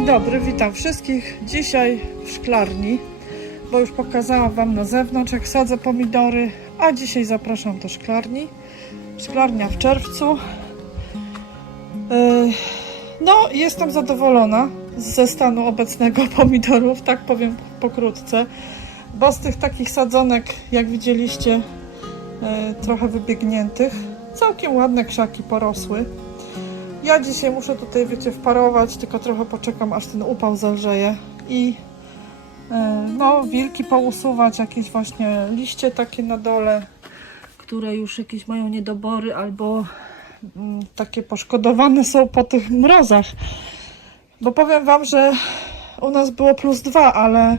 Dzień dobry, witam wszystkich. Dzisiaj w szklarni, bo już pokazałam Wam na zewnątrz, jak sadzę pomidory, a dzisiaj zapraszam do szklarni. Szklarnia w czerwcu. Yy, No, jestem zadowolona ze stanu obecnego pomidorów, tak powiem pokrótce, bo z tych takich sadzonek, jak widzieliście, yy, trochę wybiegniętych, całkiem ładne krzaki porosły. Ja dzisiaj muszę tutaj, wiecie, wparować, tylko trochę poczekam, aż ten upał zelżeje i e, no, wilki pousuwać, jakieś właśnie liście takie na dole, które już jakieś mają niedobory albo mm, takie poszkodowane są po tych mrozach. Bo powiem Wam, że u nas było plus dwa, ale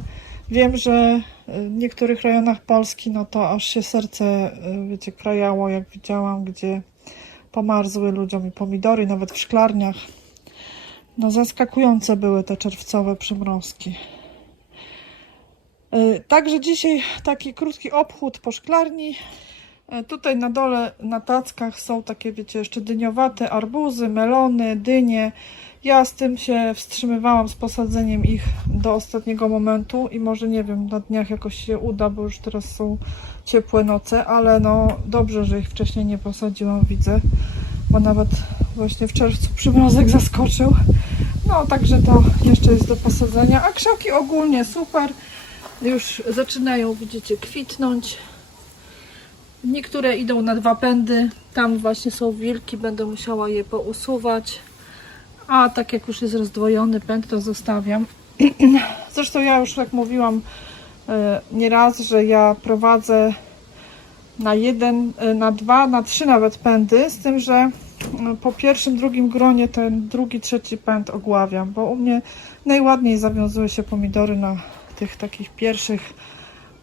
wiem, że w niektórych rejonach Polski, no to aż się serce, e, wiecie, krajało, jak widziałam, gdzie pomarzły ludziom i pomidory, nawet w szklarniach. No zaskakujące były te czerwcowe przymrozki. Yy, Także dzisiaj taki krótki obchód po szklarni. Yy, Tutaj na dole na tackach są takie, wiecie, jeszcze dyniowate arbuzy, melony, dynie. Ja z tym się wstrzymywałam z posadzeniem ich do ostatniego momentu i może nie wiem, na dniach jakoś się uda, bo już teraz są ciepłe noce, ale no dobrze, że ich wcześniej nie posadziłam, widzę, bo nawet właśnie w czerwcu przymrozek zaskoczył. No, także to jeszcze jest do posadzenia, a krzaki ogólnie super, już zaczynają, widzicie, kwitnąć. Niektóre idą na dwa pędy, tam właśnie są wilki, będę musiała je pousuwać. A tak jak już jest rozdwojony pęd, to zostawiam. Zresztą ja już jak mówiłam e, nieraz, że ja prowadzę na jeden, e, na dwa, na trzy nawet pędy, z tym, że no, po pierwszym, drugim gronie ten drugi, trzeci pęd ogławiam, bo u mnie najładniej zawiązują się pomidory na tych takich pierwszych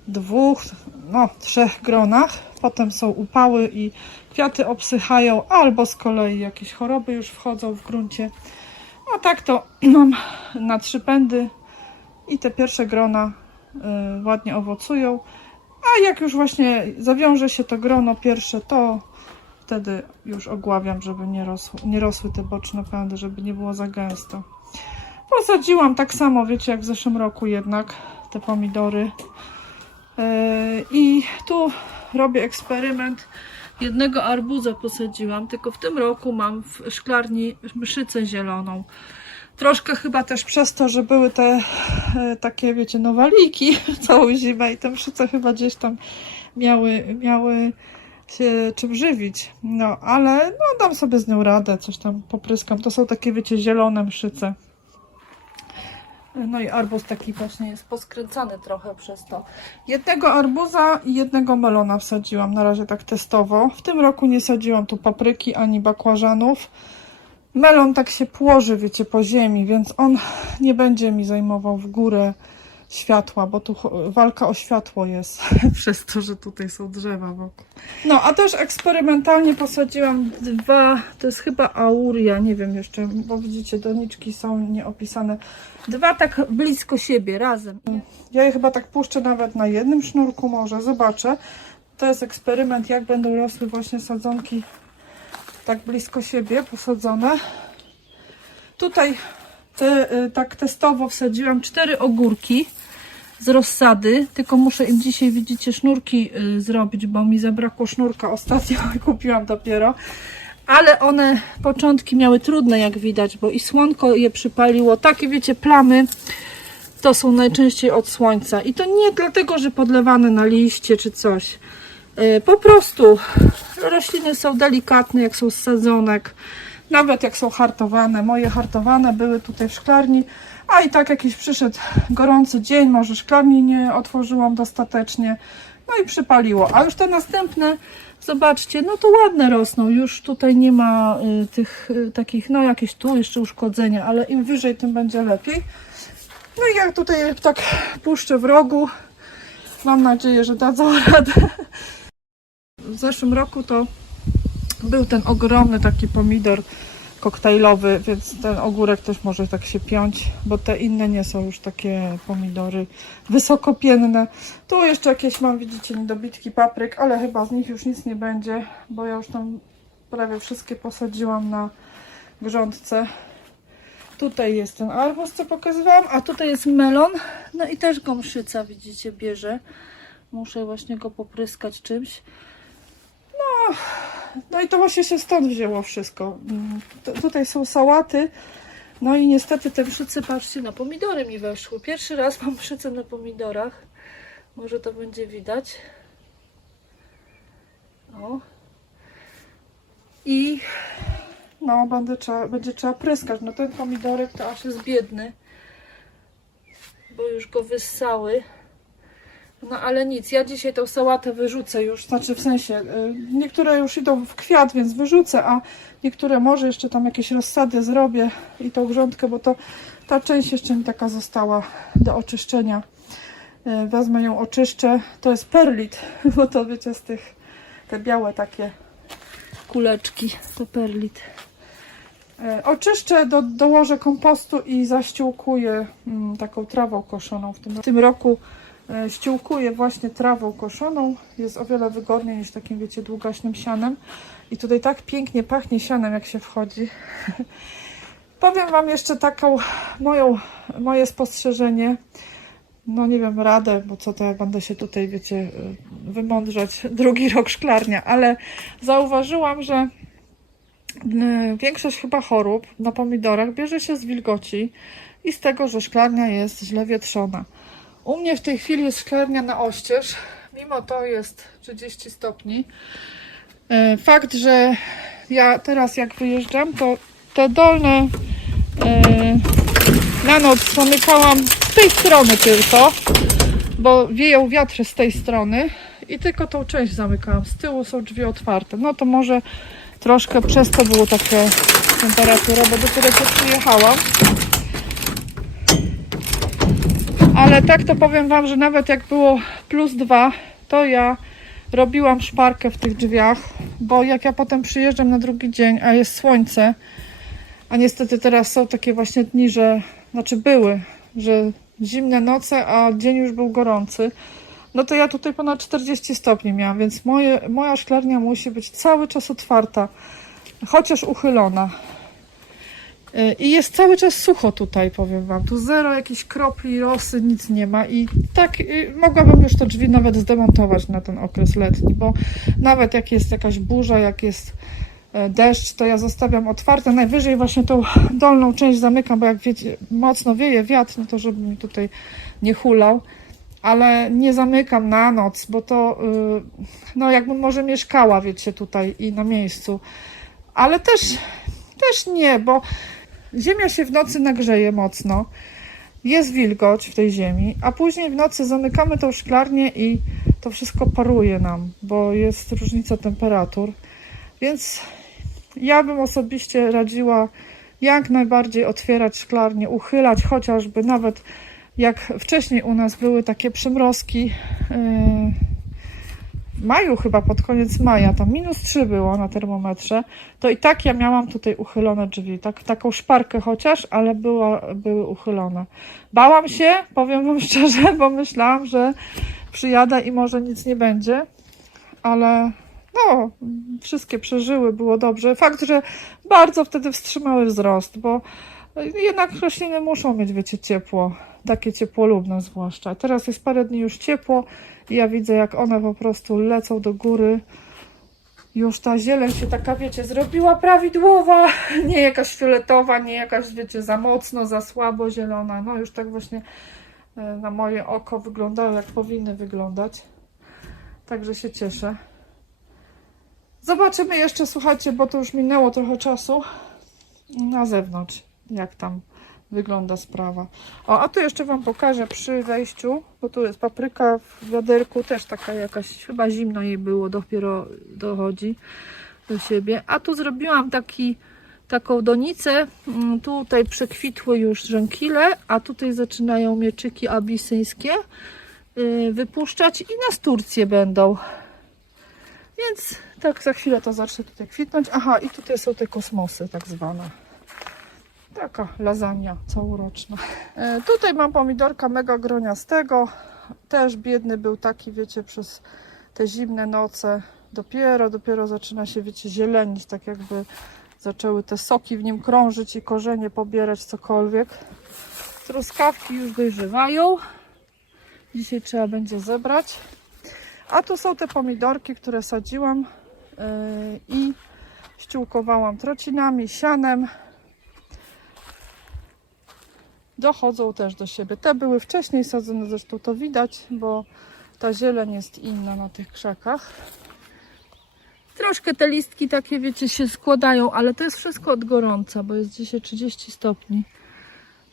dwóch, no trzech gronach. Potem są upały i kwiaty obsychają, albo z kolei jakieś choroby już wchodzą w gruncie. A tak to mam na trzy pędy i te pierwsze grona y, ładnie owocują. A jak już właśnie zawiąże się to grono pierwsze, to wtedy już ogławiam, żeby nie, rosły, nie rosły te boczne pędy, żeby nie było za gęsto. Posadziłam tak samo, wiecie, jak w zeszłym roku jednak te pomidory. Yy, I tu robię eksperyment. Jednego arbuza posadziłam, tylko w tym roku mam w szklarni mszycę zieloną. Troszkę chyba też przez to, że były te e, takie, wiecie, nowaliki całą zimę i te mszyce chyba gdzieś tam miały, miały się czym żywić. No, ale no, dam sobie z nią radę, coś tam popryskam. To są takie, wiecie, zielone mszyce. No i arbuz taki właśnie jest poskręcany trochę przez to. Jednego arbuza i jednego melona wsadziłam na razie tak testowo. W tym roku nie sadziłam tu papryki ani bakłażanów. Melon tak się płoży, wiecie, po ziemi, więc on nie będzie mi zajmował w górę światła, bo tu walka o światło jest przez to, że tutaj są drzewa wokół. No, a też eksperymentalnie posadziłam dwa, to jest chyba auria, nie wiem jeszcze, bo widzicie, doniczki są nieopisane. Dwa tak blisko siebie, razem. Ja je chyba tak puszczę nawet na jednym sznurku może, zobaczę. To jest eksperyment, jak będą rosły właśnie sadzonki tak blisko siebie posadzone. Tutaj te, y, tak testowo wsadziłam cztery ogórki z rozsady, tylko muszę im dzisiaj, widzicie, sznurki y, zrobić, bo mi zabrakło sznurka ostatnio, kupiłam dopiero. Ale one początki miały trudne, jak widać, bo i słonko je przypaliło. Takie, wiecie, plamy to są najczęściej od słońca. I to nie dlatego, że podlewane na liście czy coś. Y, Po prostu rośliny są delikatne, jak są z sadzonek. Nawet jak są hartowane. Moje hartowane były tutaj w szklarni. A i tak jakiś przyszedł gorący dzień, może szklarni nie otworzyłam dostatecznie. No i przypaliło. A już te następne, zobaczcie, no to ładne rosną. Już tutaj nie ma y, tych y, takich, no jakieś tu jeszcze uszkodzenia, ale im wyżej, tym będzie lepiej. No i jak tutaj tak puszczę w rogu, mam nadzieję, że dadzą radę. W zeszłym roku to był ten ogromny taki pomidor koktajlowy, więc ten ogórek też może tak się piąć, bo te inne nie są już takie pomidory wysokopienne. Tu jeszcze jakieś mam, widzicie, niedobitki papryk, ale chyba z nich już nic nie będzie, bo ja już tam prawie wszystkie posadziłam na grządce. Tutaj jest ten arbuz, co pokazywałam, a tutaj jest melon. No i też go mszyca, widzicie, bierze. Muszę właśnie go popryskać czymś. No, no i to właśnie się stąd wzięło wszystko. Mm, tu- tutaj są sałaty. No i niestety te mszyce, patrzcie, na pomidory mi weszły. Pierwszy raz mam mszyce na pomidorach. Może to będzie widać. O. I no, będę trzeba, będzie trzeba pryskać. No ten pomidorek to aż jest biedny, bo już go wyssały. No ale nic, ja dzisiaj tą sałatę wyrzucę już, znaczy w sensie, y, niektóre już idą w kwiat, więc wyrzucę, a niektóre może jeszcze tam jakieś rozsady zrobię i tą grządkę, bo to ta część jeszcze mi taka została do oczyszczenia. Y, Wezmę ją, oczyszczę. To jest perlit, bo to wiecie z tych, te białe takie kuleczki, to perlit. E, Oczyszczę, do, dołożę kompostu i zaściółkuję mm, taką trawą koszoną. W tym, w tym roku e, ściółkuję właśnie trawą koszoną. Jest o wiele wygodniej niż takim, wiecie, długaśnym sianem. I tutaj tak pięknie pachnie sianem, jak się wchodzi. Powiem Wam jeszcze taką moją, moje spostrzeżenie. No nie wiem, radę, bo co to ja będę się tutaj, wiecie, y, wymądrzać drugi rok szklarnia, ale zauważyłam, że większość chyba chorób na pomidorach bierze się z wilgoci i z tego, że szklarnia jest źle wietrzona. U mnie w tej chwili jest szklarnia na oścież, mimo to jest 30 stopni. Y, Fakt, że ja teraz jak wyjeżdżam, to te dolne na noc zamykałam z tej strony tylko, bo wieją wiatry z tej strony i tylko tą część zamykałam. Z tyłu są drzwi otwarte. No to może troszkę przez to było takie temperatura, bo dopiero co przyjechałam. Ale tak to powiem Wam, że nawet jak było plus dwa, to ja robiłam szparkę w tych drzwiach, bo jak ja potem przyjeżdżam na drugi dzień, a jest słońce, a niestety teraz są takie właśnie dni, że, znaczy były, że zimne noce, a dzień już był gorący, no to ja tutaj ponad 40 stopni miałam, więc moje, moja szklarnia musi być cały czas otwarta, chociaż uchylona. I jest cały czas sucho tutaj, powiem Wam. Tu zero jakichś kropli rosy, nic nie ma. I tak y, mogłabym już te drzwi nawet zdemontować na ten okres letni, bo nawet jak jest jakaś burza, jak jest e, deszcz, to ja zostawiam otwarte. Najwyżej właśnie tą dolną część zamykam, bo jak wiecie, mocno wieje wiatr, no to żeby mi tutaj nie hulał. Ale nie zamykam na noc, bo to y, no jakbym może mieszkała, wiecie, tutaj i na miejscu. Ale też, też nie, bo ziemia się w nocy nagrzeje mocno. Jest wilgoć w tej ziemi, a później w nocy zamykamy tą szklarnię i to wszystko paruje nam, bo jest różnica temperatur. Więc ja bym osobiście radziła jak najbardziej otwierać szklarnię, uchylać chociażby nawet jak wcześniej u nas były takie przymrozki yy, maju chyba, pod koniec maja, tam minus 3 było na termometrze, to i tak ja miałam tutaj uchylone drzwi, tak, taką szparkę chociaż, ale były uchylone. Bałam się, powiem wam szczerze, bo myślałam, że przyjadę i może nic nie będzie, ale no, wszystkie przeżyły, było dobrze. Fakt, że bardzo wtedy wstrzymały wzrost, bo jednak rośliny muszą mieć, wiecie, ciepło, takie ciepłolubne zwłaszcza. Teraz jest parę dni już ciepło i ja widzę, jak one po prostu lecą do góry. Już ta zieleń się taka, wiecie, zrobiła prawidłowa, nie jakaś fioletowa, nie jakaś, wiecie, za mocno, za słabo zielona. No już tak właśnie e, na moje oko wyglądały, jak powinny wyglądać. Także się cieszę. Zobaczymy jeszcze, słuchajcie, bo to już minęło trochę czasu na zewnątrz, jak tam wygląda sprawa. O, a tu jeszcze Wam pokażę przy wejściu, bo tu jest papryka w wiaderku, też taka jakaś, chyba zimno jej było, dopiero dochodzi do siebie. A tu zrobiłam taki, taką donicę, Mm, tutaj przekwitły już żonkile, a tutaj zaczynają mieczyki abisyńskie yy, wypuszczać i nasturcje będą. Więc tak za chwilę to zacznie tutaj kwitnąć. Aha, i tutaj są te kosmosy tak zwane. Taka lasagna całoroczna. E, tutaj mam pomidorka mega groniastego. Też biedny był taki, wiecie, przez te zimne noce. Dopiero, dopiero zaczyna się, wiecie, zielenić, tak jakby zaczęły te soki w nim krążyć i korzenie pobierać, cokolwiek. Truskawki już dojrzewają. Dzisiaj trzeba będzie zebrać. A tu są te pomidorki, które sadziłam yy, i ściółkowałam trocinami, sianem. Dochodzą też do siebie. Te były wcześniej sadzone, zresztą to widać, bo ta zieleń jest inna na tych krzakach. Troszkę te listki takie, wiecie, się składają, ale to jest wszystko od gorąca, bo jest dzisiaj 30 stopni.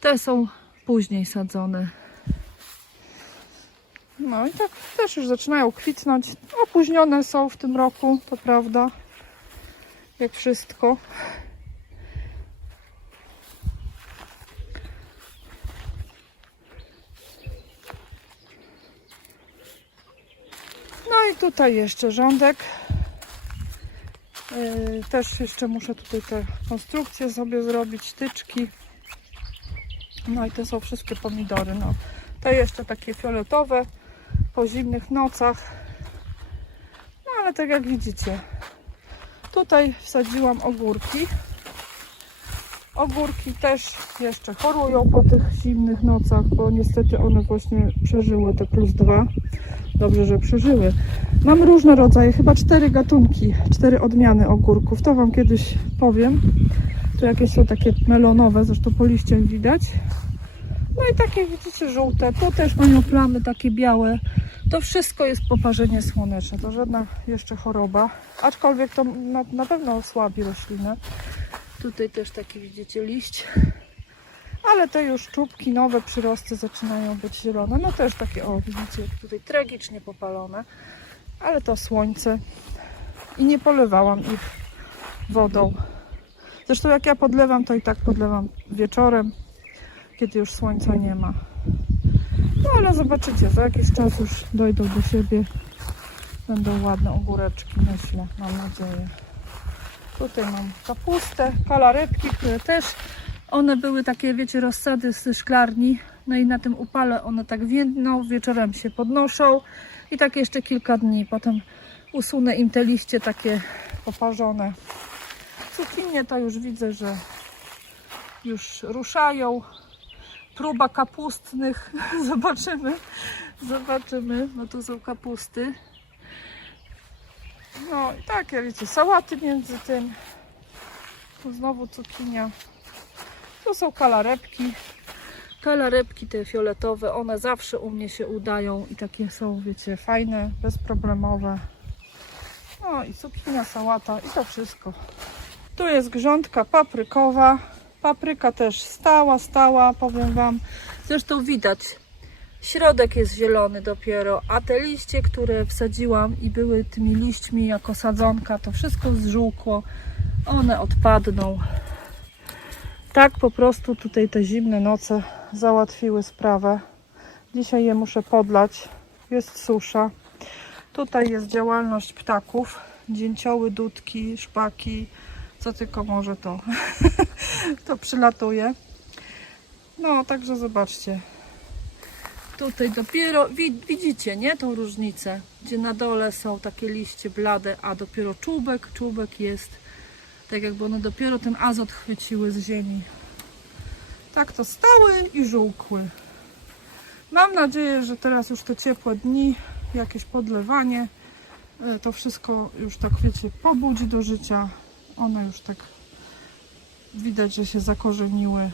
Te są później sadzone. No i tak też już zaczynają kwitnąć. Opóźnione są w tym roku, to prawda. Jak wszystko. No i tutaj jeszcze rządek. Yy, Też jeszcze muszę tutaj te konstrukcje sobie zrobić, tyczki. No i to są wszystkie pomidory. No. Te jeszcze takie fioletowe po zimnych nocach. No ale tak jak widzicie, tutaj wsadziłam ogórki. Ogórki też jeszcze chorują po tych zimnych nocach, bo niestety one właśnie przeżyły te plus dwa. Dobrze, że przeżyły. Mam różne rodzaje, chyba cztery gatunki, cztery odmiany ogórków. To Wam kiedyś powiem. Tu jakieś są takie melonowe, zresztą po liściach widać. No i takie widzicie żółte. Tu też mają plamy takie białe. To wszystko jest poparzenie słoneczne. To żadna jeszcze choroba. Aczkolwiek to na, na pewno osłabi roślinę. Tutaj też taki widzicie liść. Ale te już czubki, nowe przyrosty zaczynają być zielone. No też takie, o widzicie, tutaj tragicznie popalone. Ale to słońce. I nie polewałam ich wodą. Zresztą jak ja podlewam, to i tak podlewam wieczorem, kiedy już słońca nie ma. No ale zobaczycie, za jakiś czas już dojdą do siebie. Będą ładne ogóreczki, myślę, mam nadzieję. Tutaj mam kapustę, kalaretki, które też one były takie, wiecie, rozsady ze szklarni. No i na tym upale one tak więdną, wieczorem się podnoszą i tak jeszcze kilka dni. Potem usunę im te liście takie poparzone. Cukinie to już widzę, że już ruszają. Próba kapustnych. Zobaczymy. Zobaczymy. No tu są kapusty. No i takie, wiecie, sałaty między tym. Tu znowu cukinia. Tu są kalarepki. Kalarepki te fioletowe, one zawsze u mnie się udają i takie są, wiecie, fajne, bezproblemowe. No i cukinia, sałata i to wszystko. Tu jest grządka paprykowa. Papryka też stała, stała, powiem Wam. Zresztą widać, środek jest zielony dopiero, a te liście, które wsadziłam i były tymi liśćmi jako sadzonka, to wszystko zżółkło. One odpadną. Tak po prostu tutaj te zimne noce załatwiły sprawę. Dzisiaj je muszę podlać. Jest susza. Tutaj jest działalność ptaków. Dzięcioły, dudki, szpaki. Co tylko może to, to przylatuje. No, także zobaczcie. Tutaj dopiero wi- widzicie, nie? Tą różnicę, gdzie na dole są takie liście blade, a dopiero czubek, czubek jest tak jakby one dopiero ten azot chwyciły z ziemi. Tak to stały i żółkły. Mam nadzieję, że teraz już te ciepłe dni, jakieś podlewanie, e, to wszystko już tak wiecie, pobudzi do życia. One już tak widać, że się zakorzeniły.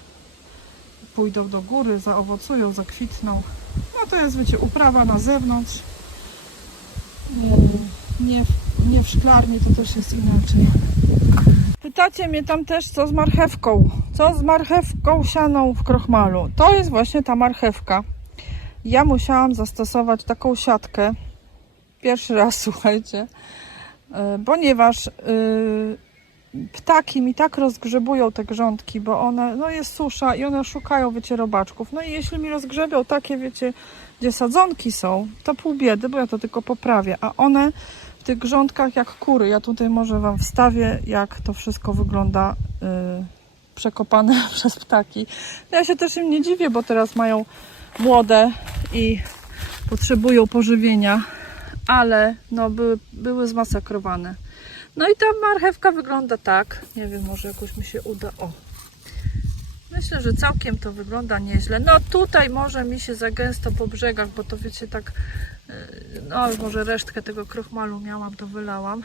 Pójdą do góry, zaowocują, zakwitną. No to jest, wiecie, uprawa na zewnątrz. Mm, Nie w, nie w szklarni, to też jest inaczej. Pytacie mnie tam też, co z marchewką. Co z marchewką sianą w krochmalu? To jest właśnie ta marchewka. Ja musiałam zastosować taką siatkę. Pierwszy raz, słuchajcie. e, Ponieważ y, ptaki mi tak rozgrzebują te grządki, bo one, no jest susza i one szukają, wiecie, robaczków. No i jeśli mi rozgrzebią takie, wiecie, gdzie sadzonki są, to pół biedy, bo ja to tylko poprawię. A one w tych grządkach jak kury. Ja tutaj może Wam wstawię, jak to wszystko wygląda yy, przekopane przez ptaki. Ja się też im nie dziwię, bo teraz mają młode i potrzebują pożywienia, ale no były, były zmasakrowane. No i ta marchewka wygląda tak. Nie wiem, może jakoś mi się uda. O. Myślę, że całkiem to wygląda nieźle. No tutaj może mi się za gęsto po brzegach, bo to wiecie tak, yy, no może resztkę tego krochmalu miałam, to wylałam.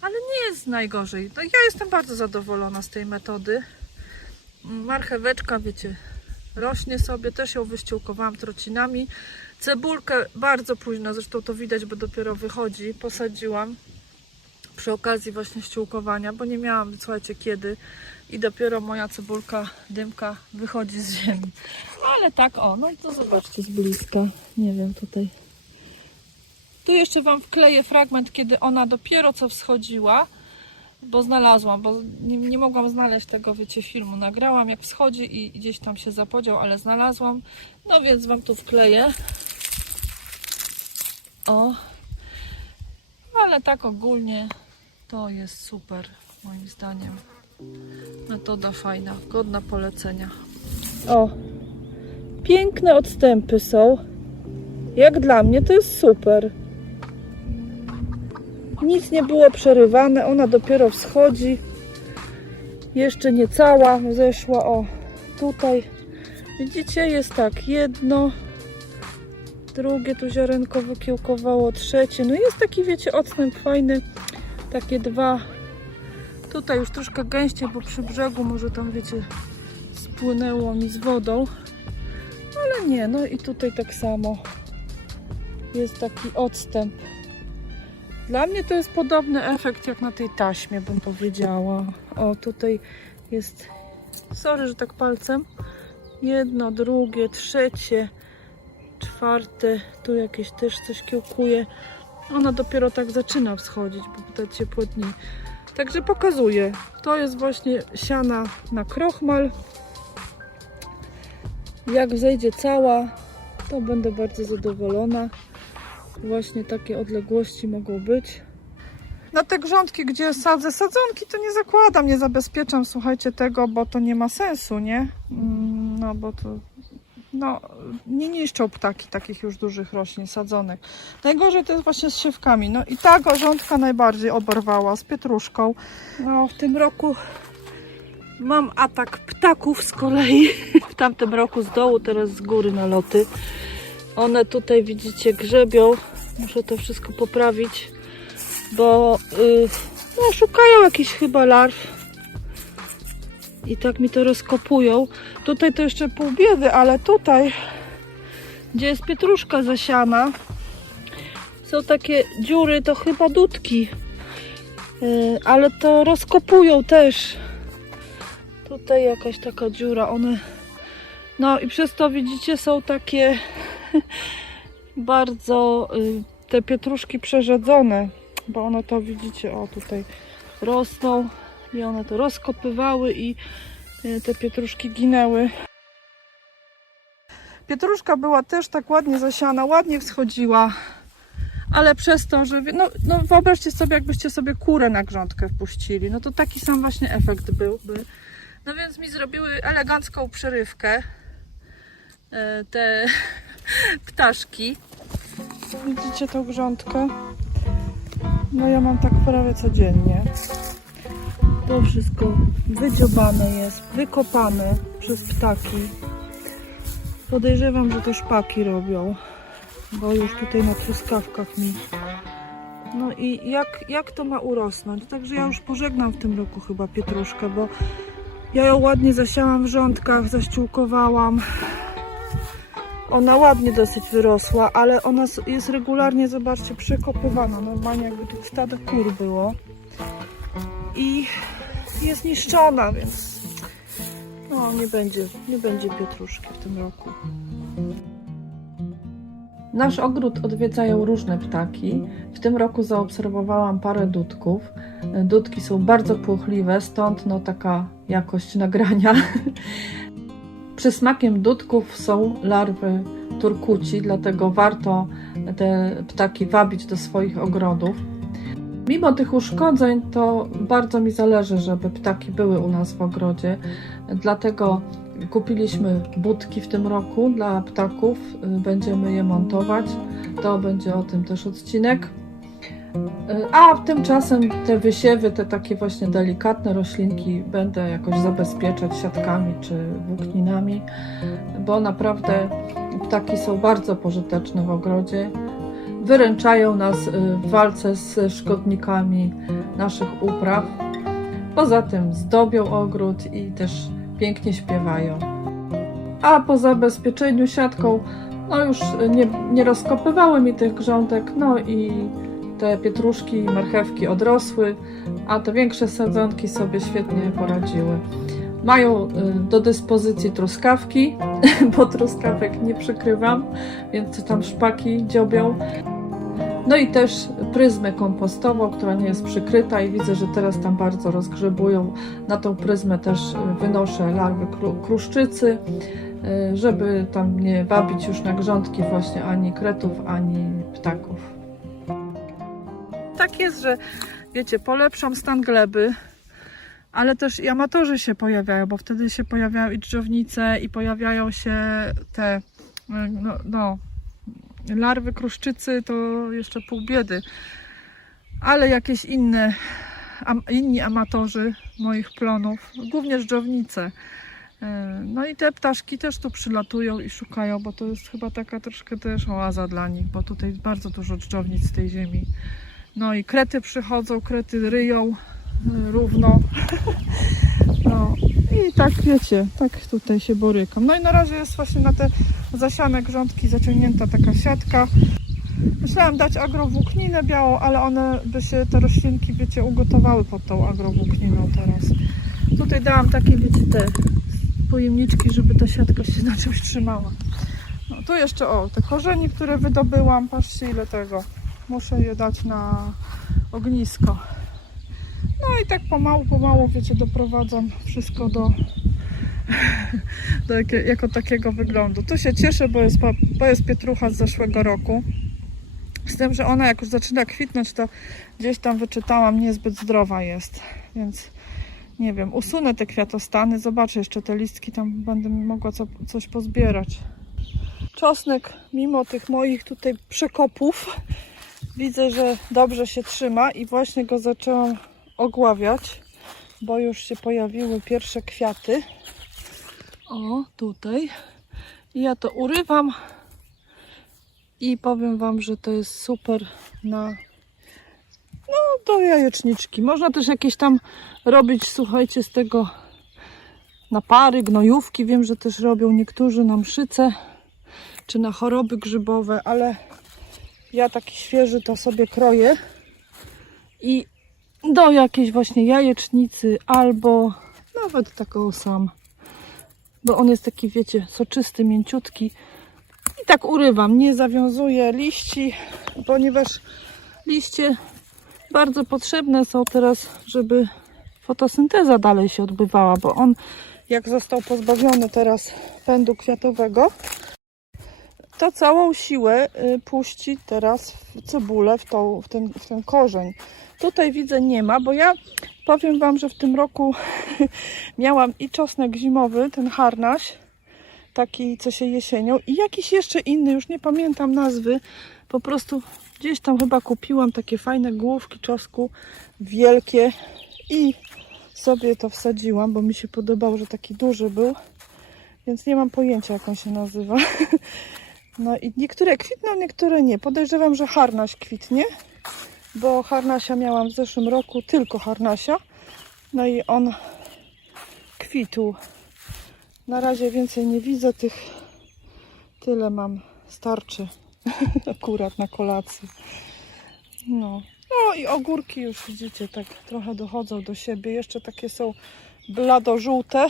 Ale nie jest najgorzej. No, ja jestem bardzo zadowolona z tej metody. Marcheweczka, wiecie, rośnie sobie. Też ją wyściółkowałam trocinami. Cebulkę bardzo późno, zresztą to widać, bo dopiero wychodzi. Posadziłam przy okazji właśnie ściółkowania, bo nie miałam, słuchajcie, kiedy. I dopiero moja cebulka, dymka wychodzi z ziemi. Ale tak, o, no to zobaczcie z bliska. Nie wiem, tutaj. Tu jeszcze Wam wkleję fragment, kiedy ona dopiero co wschodziła, bo znalazłam, bo nie, nie mogłam znaleźć tego, wiecie, filmu. Nagrałam jak wschodzi i gdzieś tam się zapodział, ale znalazłam. No więc Wam tu wkleję. O. Ale tak ogólnie to jest super, moim zdaniem. Metoda fajna, godna polecenia. O, piękne odstępy są. Jak dla mnie to jest super. Nic nie było przerywane, ona dopiero wschodzi. Jeszcze nie cała zeszła. O, tutaj widzicie, jest tak, jedno, drugie tu ziarenko wykiełkowało, trzecie. No jest taki, wiecie, odstęp fajny. Takie dwa. Tutaj już troszkę gęściej, bo przy brzegu może tam, wiecie, spłynęło mi z wodą. Ale nie, no i tutaj tak samo jest taki odstęp. Dla mnie to jest podobny efekt jak na tej taśmie, bym powiedziała. O, tutaj jest, sorry, że tak palcem, jedno, drugie, trzecie, czwarte, tu jakieś też coś kiełkuje. Ona dopiero tak zaczyna wschodzić, bo te ciepłe dni. Także pokazuję. To jest właśnie siana na krochmal. Jak zejdzie cała, to będę bardzo zadowolona. Właśnie takie odległości mogą być. Na te grządki, gdzie sadzę sadzonki, to nie zakładam, nie zabezpieczam, słuchajcie, tego, bo to nie ma sensu, nie? Mm, No, bo to no, nie niszczą ptaki takich już dużych roślin sadzonek. Najgorzej to jest właśnie z siewkami. No i ta gorządka najbardziej oberwała z pietruszką. No, w tym roku mam atak ptaków z kolei. W tamtym roku z dołu, teraz z góry na loty. One tutaj widzicie grzebią. Muszę to wszystko poprawić, bo yy, no, szukają jakichś chyba larw. I tak mi to rozkopują. Tutaj to jeszcze pół biedy, ale tutaj, gdzie jest pietruszka zasiana, są takie dziury, to chyba dudki. Yy, ale to rozkopują też. Tutaj jakaś taka dziura, one. No i przez to widzicie, są takie bardzo y, te pietruszki przerzedzone, bo one to widzicie, o tutaj rosną i one to rozkopywały i y, te pietruszki ginęły. Pietruszka była też tak ładnie zasiana, ładnie wschodziła, ale przez to, że no, no wyobraźcie sobie, jakbyście sobie kurę na grządkę wpuścili, no to taki sam właśnie efekt byłby. No więc mi zrobiły elegancką przerywkę e, te ptaszki. Widzicie tą grządkę? No ja mam tak prawie codziennie. To wszystko wydziobane jest, wykopane przez ptaki. Podejrzewam, że to szpaki robią, bo już tutaj na truskawkach mi. No i jak, jak to ma urosnąć? Także ja już pożegnam w tym roku chyba pietruszkę, bo ja ją ładnie zasiałam w rządkach, zaściółkowałam. Ona ładnie dosyć wyrosła, ale ona jest regularnie, zobaczcie, przekopywana. Normalnie jakby tu stado kur było. I jest niszczona, więc no nie będzie, nie będzie pietruszki w tym roku. Nasz ogród odwiedzają różne ptaki. W tym roku zaobserwowałam parę dudków. Dudki są bardzo płochliwe, stąd no taka jakość nagrania. Przysmakiem dudków są larwy turkuci, dlatego warto te ptaki wabić do swoich ogrodów. Mimo tych uszkodzeń, to bardzo mi zależy, żeby ptaki były u nas w ogrodzie. Dlatego kupiliśmy budki w tym roku dla ptaków. Będziemy je montować. To będzie o tym też odcinek. A tymczasem te wysiewy, te takie właśnie delikatne roślinki będę jakoś zabezpieczać siatkami czy włókninami, bo naprawdę ptaki są bardzo pożyteczne w ogrodzie. Wyręczają nas y, w walce z szkodnikami naszych upraw. Poza tym zdobią ogród i też pięknie śpiewają. A po zabezpieczeniu siatką, no już nie, nie rozkopywały mi tych grządek, no i te pietruszki i marchewki odrosły, a te większe sadzonki sobie świetnie poradziły. Mają y, do dyspozycji truskawki, bo truskawek nie przykrywam, więc tam szpaki dziobią. No i też pryzmę kompostową, która nie jest przykryta i widzę, że teraz tam bardzo rozgrzebują. Na tą pryzmę też wynoszę larwy kru- kruszczycy, y, żeby tam nie wabić już na grządki właśnie ani kretów, ani ptaków. Tak jest, że wiecie, polepszam stan gleby, ale też i amatorzy się pojawiają, bo wtedy się pojawiają i dżdżownice i pojawiają się te y, no, no, larwy kruszczycy, to jeszcze pół biedy. Ale jakieś inne, am, inni amatorzy moich plonów, głównie dżdżownice. Y, No i te ptaszki też tu przylatują i szukają, bo to jest chyba taka troszkę też oaza dla nich, bo tutaj jest bardzo dużo dżdżownic z tej ziemi. No i krety przychodzą, krety ryją y, równo. No i tak wiecie, tak tutaj się borykam. No i na razie jest właśnie na te zasiane grządki zaciągnięta taka siatka. Myślałam dać agrowłókninę białą, ale one by się, te roślinki, wiecie, ugotowały pod tą agrowłókniną teraz. Tutaj dałam takie, wiecie, te pojemniczki, żeby ta siatka się na czymś trzymała. No tu jeszcze, o, te korzenie, które wydobyłam, patrzcie ile tego. Muszę je dać na ognisko. No i tak pomału, pomału, wiecie, doprowadzam wszystko do, do jakie, jako takiego wyglądu. Tu się cieszę, bo jest, bo jest pietrucha z zeszłego roku. Z tym, że ona jak już zaczyna kwitnąć, to gdzieś tam wyczytałam, niezbyt zdrowa jest. Więc nie wiem, usunę te kwiatostany, zobaczę jeszcze te listki, tam będę mogła co, coś pozbierać. Czosnek, mimo tych moich tutaj przekopów, widzę, że dobrze się trzyma i właśnie go zaczęłam ogławiać, bo już się pojawiły pierwsze kwiaty. O, tutaj. I ja to urywam i powiem Wam, że to jest super na no, do jajeczniczki. Można też jakieś tam robić, słuchajcie, z tego napary, gnojówki. Wiem, że też robią niektórzy na mszyce czy na choroby grzybowe, ale ja taki świeży to sobie kroję i do jakiejś właśnie jajecznicy albo nawet taką sam, bo on jest taki, wiecie, soczysty, mięciutki i tak urywam, nie zawiązuję liści, ponieważ liście bardzo potrzebne są teraz, żeby fotosynteza dalej się odbywała, bo on jak został pozbawiony teraz pędu kwiatowego, to całą siłę y, puści teraz w cebulę, w, tą, w, ten, w ten korzeń. Tutaj widzę nie ma, bo ja powiem Wam, że w tym roku miałam i czosnek zimowy, ten harnaś, taki co się jesienią i jakiś jeszcze inny, już nie pamiętam nazwy, po prostu gdzieś tam chyba kupiłam takie fajne główki czosnku, wielkie i sobie to wsadziłam, bo mi się podobało, że taki duży był, więc nie mam pojęcia jak on się nazywa. No i niektóre kwitną, niektóre nie. Podejrzewam, że harnaś kwitnie, bo harnasia miałam w zeszłym roku, tylko harnasia. No i on kwitł. Na razie więcej nie widzę tych. Tyle mam. Starczy akurat na kolację. No. No i ogórki już widzicie, tak trochę dochodzą do siebie. Jeszcze takie są blado-żółte,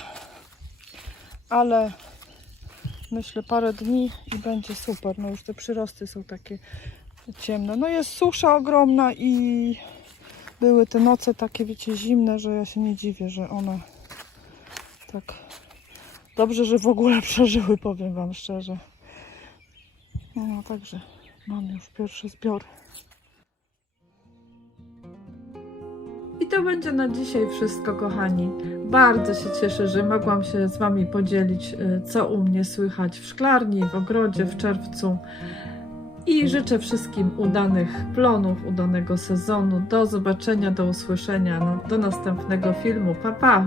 ale myślę parę dni i będzie super. No już te przyrosty są takie ciemne. No jest susza ogromna i były te noce takie, wiecie, zimne, że ja się nie dziwię, że one tak dobrze, że w ogóle przeżyły, powiem Wam szczerze. No, no także mam już pierwszy zbiór. I to będzie na dzisiaj wszystko, kochani. Bardzo się cieszę, że mogłam się z Wami podzielić, y, co u mnie słychać w szklarni, w ogrodzie w czerwcu. I życzę wszystkim udanych plonów, udanego sezonu. Do zobaczenia, do usłyszenia, no, do następnego filmu. Pa, pa!